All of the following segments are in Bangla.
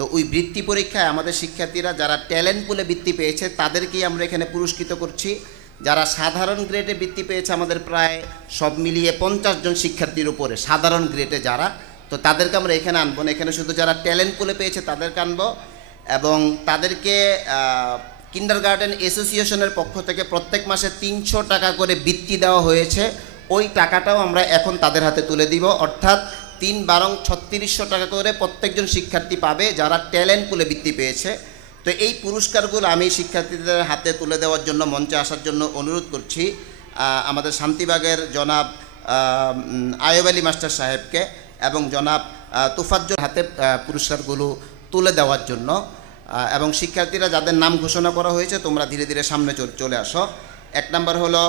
তো ওই বৃত্তি পরীক্ষায় আমাদের শিক্ষার্থীরা যারা ট্যালেন্ট পুলে বৃত্তি পেয়েছে, তাদেরকেই আমরা এখানে পুরস্কৃত করছি। যারা সাধারণ গ্রেডে বৃত্তি পেয়েছে আমাদের প্রায় সব মিলিয়ে পঞ্চাশ জন শিক্ষার্থীর উপরে, সাধারণ গ্রেডে যারা, তো তাদেরকে আমরা এখানে আনব। না এখানে শুধু যারা ট্যালেন্ট পুলে পেয়েছে তাদেরকে আনব এবং তাদেরকে কিন্ডার গার্ডেন অ্যাসোসিয়েশনের পক্ষ থেকে প্রত্যেক মাসে তিনশো টাকা করে বৃত্তি দেওয়া হয়েছে। ওই টাকাটাও আমরা এখন তাদের হাতে তুলে দিব। অর্থাৎ তিন বারং ছত্রিশশো টাকা করে প্রত্যেকজন শিক্ষার্থী পাবে যারা ট্যালেন্ট পুলে বৃত্তি পেয়েছে। তো এই পুরস্কারগুলো আমি শিক্ষার্থীদের হাতে তুলে দেওয়ার জন্য মঞ্চে আসার জন্য অনুরোধ করছি আমাদের শান্তিবাগের জনাব আয়ব আলী মাস্টার সাহেবকে এবং জনাব আহ, তুফাজ্জল হাতে পুরস্কারগুলো তুলে দেওয়ার জন্য এবং শিক্ষার্থীরা যাদের নাম ঘোষণা করা হয়েছে তোমরা ধীরে ধীরে সামনে চলে আসো। এক নম্বর হলো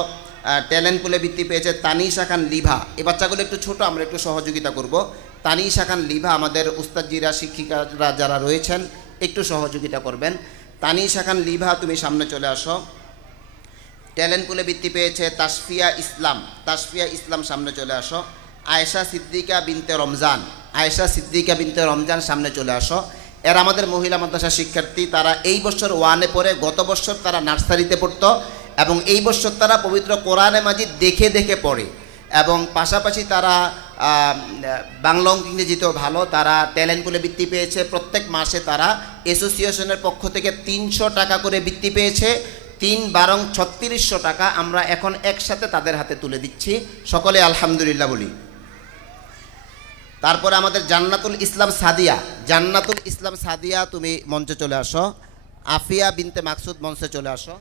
ট্যালেন্ট পুলে বৃত্তি পেয়েছে তানিশা খান লিভা। এই বাচ্চাগুলো একটু ছোট, আমরা একটু সহযোগিতা করব। তানিশা খান লিভা আমাদের উস্তাদজিরা, শিক্ষিকারা যারা রয়েছেন, একটু সহযোগিতা করবেন। তানিশা খান লিভা, তুমি সামনে চলে আসো। ট্যালেন্ট পুলে বৃত্তি পেয়েছে তাসফিয়া ইসলাম। তাসফিয়া ইসলাম সামনে চলে আসো। আয়েশা সিদ্দিকা বিনতে রমজান। আয়েশা সিদ্দিকা বিনতে রমজান সামনে চলে আসো। এরা আমাদের মহিলা মাদ্রাসা শিক্ষার্থী। তারা এই বছর ওয়ানে পড়ে, গত বছর তারা নার্সারিতে পড়তো। এবং এই বছর তারা পবিত্র কোরআনে মাজিদ দেখে দেখে পড়ে। এবং পাশাপাশি তারা বাংলা অঙ্ক ইংরেজিতেও ভালো, তারা ট্যালেন্ট বলে বৃত্তি পেয়েছে। প্রত্যেক মাসে তারা অ্যাসোসিয়েশনের পক্ষ থেকে তিনশো টাকা করে বৃত্তি পেয়েছে। তিন বারং ছত্রিশশো টাকা আমরা এখন একসাথে তাদের হাতে তুলে দিচ্ছি। সকলে আলহামদুলিল্লাহ বলি। তারপরে আমাদের জান্নাতুল ইসলাম সাদিয়া। জান্নাতুল ইসলাম সাদিয়া, তুমি মঞ্চে চলে আসো। আফিয়া বিনতে মাকসুদ মঞ্চে চলে আসো।